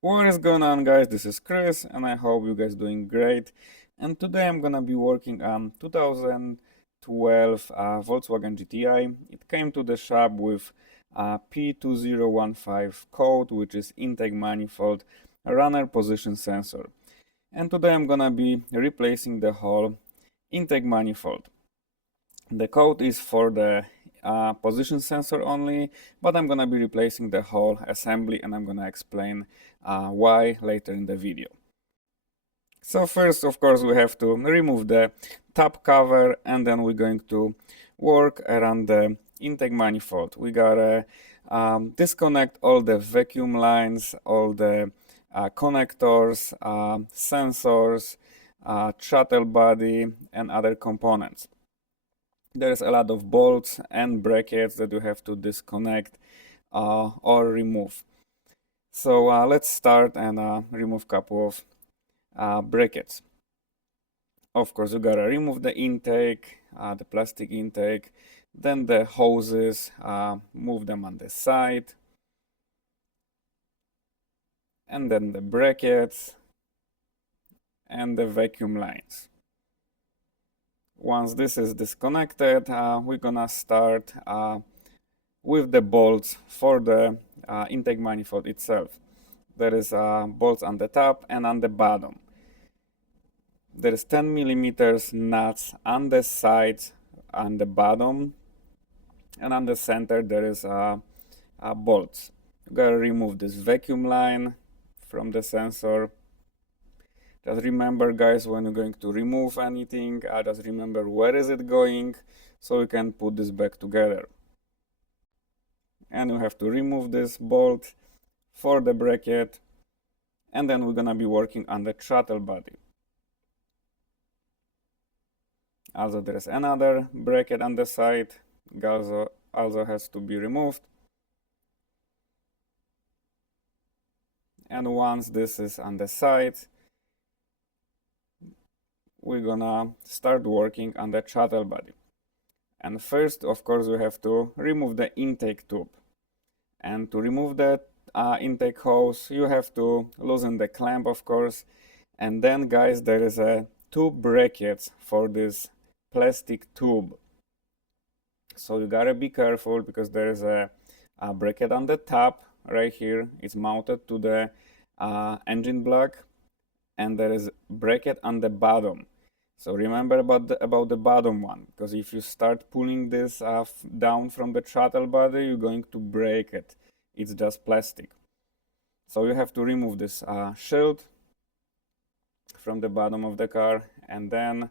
What is going on, guys? This is Chris and I hope you guys doing great. And today I'm gonna be working on 2012 Volkswagen GTI. It came to the shop with p2015 code, which is intake manifold runner position sensor. And today I'm gonna be replacing the whole intake manifold. The code is for the position sensor only, but I'm gonna be replacing the whole assembly and I'm gonna explain why later in the video. So first, of course, we have to remove the top cover and then we're going to work around the intake manifold. We gotta disconnect all the vacuum lines, all the connectors, sensors, throttle body and other components. There's a lot of bolts and brackets that you have to disconnect or remove. So let's start and remove a couple of brackets. Of course, you gotta remove the intake, the plastic intake, then the hoses, move them on the side, and then the brackets and the vacuum lines. Once this is disconnected, we're gonna start with the bolts for the intake manifold itself. There is bolts on the top and on the bottom. There is 10 millimeters nuts on the sides, on the bottom, and on the center there is bolts. You gotta remove this vacuum line from the sensor. Just remember, guys, when you're going to remove anything, just remember where is it going, so you can put this back together. And you have to remove this bolt for the bracket, and then we're gonna be working on the throttle body. Also, there is another bracket on the side, also has to be removed. And once this is on the side, we're gonna start working on the throttle body. And first, of course, we have to remove the intake tube. And to remove the intake hose, you have to loosen the clamp, of course. And then, guys, there is two brackets for this plastic tube. So you gotta be careful because there is a bracket on the top right here. It's mounted to the engine block, and there is bracket on the bottom. So remember about the bottom one, because if you start pulling this down from the throttle body, you're going to break it. It's just plastic. So you have to remove this shield from the bottom of the car, and then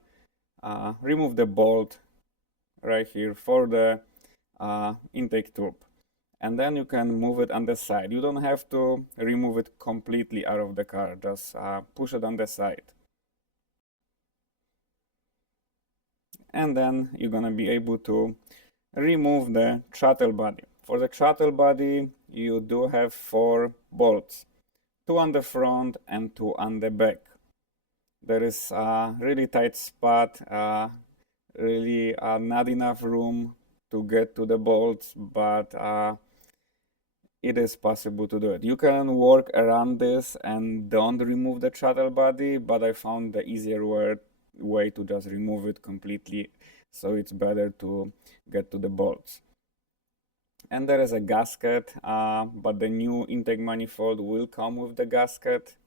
remove the bolt right here for the intake tube. And then you can move it on the side. You don't have to remove it completely out of the car, just push it on the side. And then you're gonna be able to remove the throttle body. For the throttle body, you do have 4 bolts, 2 on the front and 2 on the back. There is a really tight spot, really not enough room to get to the bolts, but it is possible to do it. You can work around this and don't remove the throttle body, but I found the easier way to just remove it completely, so it's better to get to the bolts. And there is a gasket, but the new intake manifold will come with the gasket.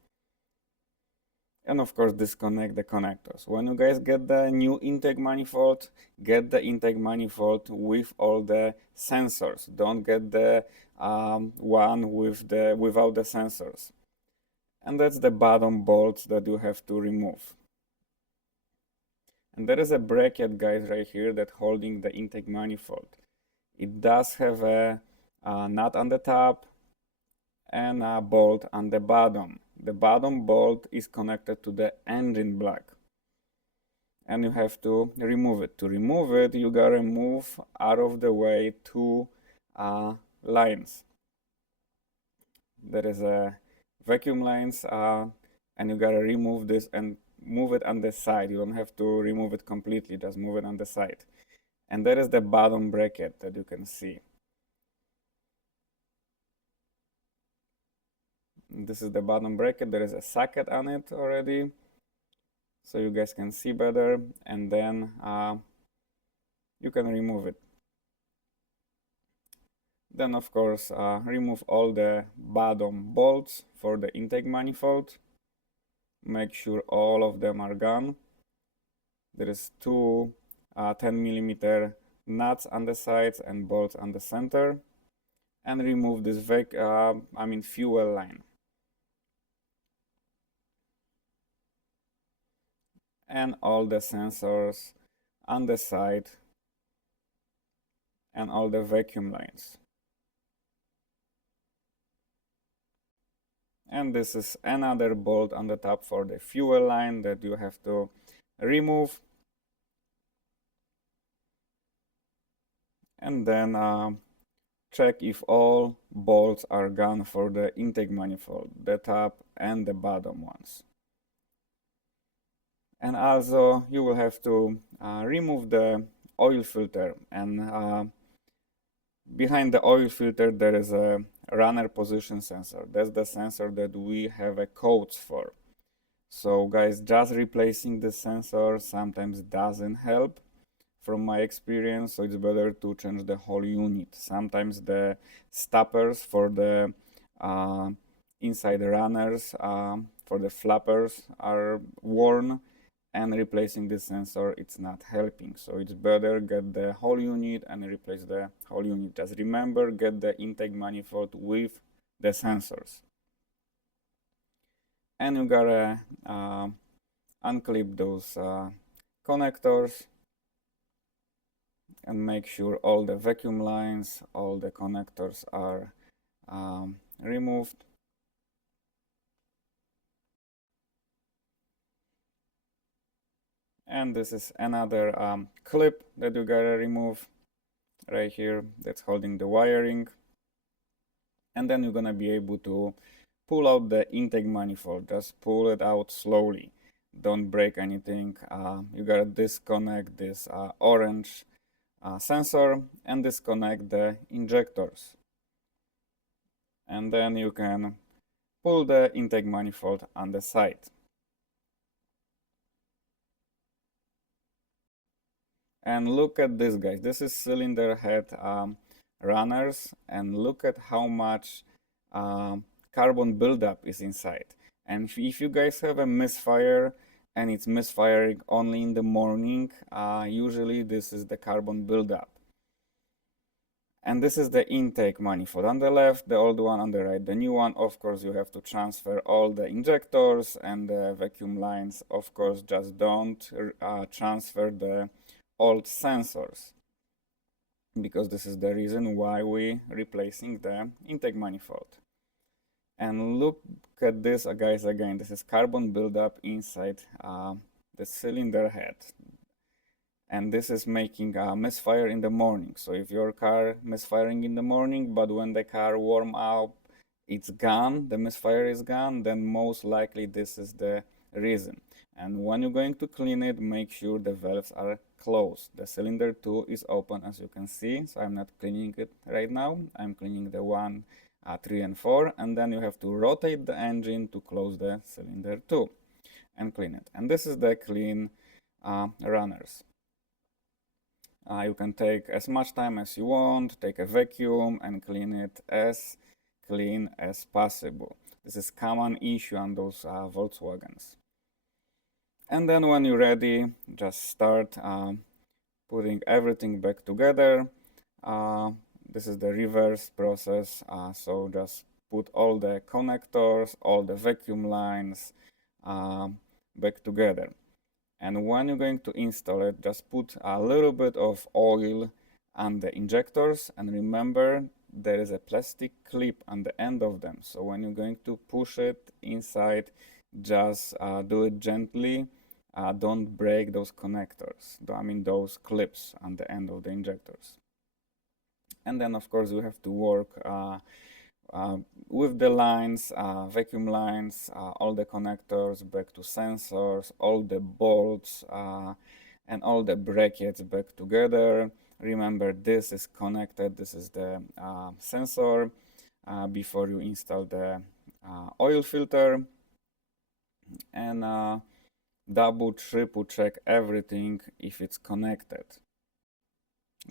And of course, disconnect the connectors. When you guys get the new intake manifold, get the intake manifold with all the sensors. Don't get the one without the sensors. And that's the bottom bolts that you have to remove. And there is a bracket, guys, right here that holding the intake manifold. It does have a nut on the top and a bolt on the bottom. The bottom bolt is connected to the engine block, and you have to remove it. To remove it, you gotta move out of the way 2 lines. There is a vacuum lines, and you gotta remove this and move it on the side. You don't have to remove it completely, just move it on the side. And there is the bottom bracket that you can see. This is the bottom bracket. There is a socket on it already, so you guys can see better, and then you can remove it. Then of course remove all the bottom bolts for the intake manifold. Make sure all of them are gone. There is two 10mm nuts on the sides and bolts on the center, and remove this fuel line. And all the sensors on the side and all the vacuum lines. And this is another bolt on the top for the fuel line that you have to remove. And then check if all bolts are gone for the intake manifold, the top and the bottom ones. And also you will have to remove the oil filter, and behind the oil filter there is a runner position sensor. That's the sensor that we have a codes for. So guys, just replacing the sensor sometimes doesn't help from my experience, so it's better to change the whole unit. Sometimes the stoppers for the inside runners for the flappers are worn, and replacing the sensor it's not helping, so it's better get the whole unit and replace the whole unit. Just remember, get the intake manifold with the sensors. And you gotta unclip those connectors and make sure all the vacuum lines, all the connectors are removed. And this is another clip that you gotta remove right here that's holding the wiring. And then you're gonna be able to pull out the intake manifold. Just pull it out slowly. Don't break anything. You gotta disconnect this orange sensor and disconnect the injectors. And then you can pull the intake manifold on the side. And look at this, guys. This is cylinder head runners, and look at how much carbon buildup is inside. And if you guys have a misfire and it's misfiring only in the morning, usually this is the carbon buildup. And this is the intake manifold on the left, the old one on the right, the new one. Of course, you have to transfer all the injectors and the vacuum lines. Of course, just don't transfer the old sensors, because this is the reason why we replacing the intake manifold. And look at this, guys. Again, this is carbon buildup inside the cylinder head, and this is making a misfire in the morning. So if your car misfiring in the morning, but when the car warm up it's gone, the misfire is gone, then most likely this is the reason. And when you're going to clean it, make sure the valves are closed. The cylinder 2 is open, as you can see, so I'm not cleaning it right now. I'm cleaning the 1, 3 and 4, and then you have to rotate the engine to close the cylinder 2 and clean it. And this is the clean runners. You can take as much time as you want, take a vacuum and clean it as clean as possible. This is common issue on those Volkswagens. And then when you're ready, just start putting everything back together. This is the reverse process, so just put all the connectors, all the vacuum lines back together. And when you're going to install it, just put a little bit of oil on the injectors, and remember there is a plastic clip on the end of them, so when you're going to push it inside, just do it gently. Don't break those connectors, those clips on the end of the injectors. And then of course you have to work with the lines, vacuum lines, all the connectors back to sensors, all the bolts and all the brackets back together. Remember, this is connected, this is the sensor before you install the oil filter, and double triple check everything if it's connected.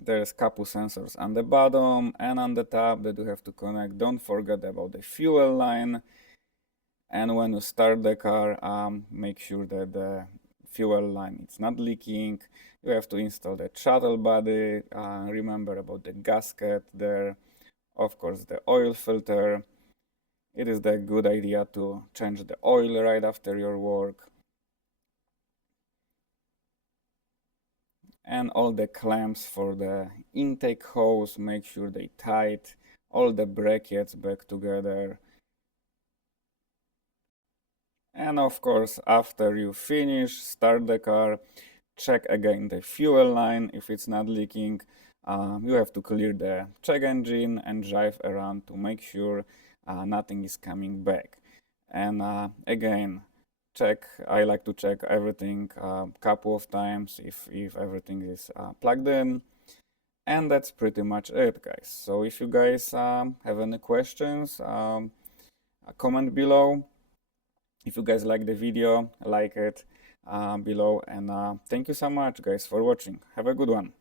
There's couple sensors on the bottom and on the top that you have to connect. Don't forget about the fuel line, and when you start the car, make sure that the fuel line is not leaking. You have to install the throttle body, remember about the gasket there, of course the oil filter. It is a good idea to change the oil right after your work. And all the clamps for the intake hose, make sure they tight, all the brackets back together. And of course, after you finish, start the car, check again the fuel line if it's not leaking. You have to clear the check engine and drive around to make sure nothing is coming back. And again, I like to check everything a couple of times if everything is plugged in. And that's pretty much it, guys. So if you guys have any questions, comment below. If you guys like the video, like it below. And thank you so much, guys, for watching. Have a good one.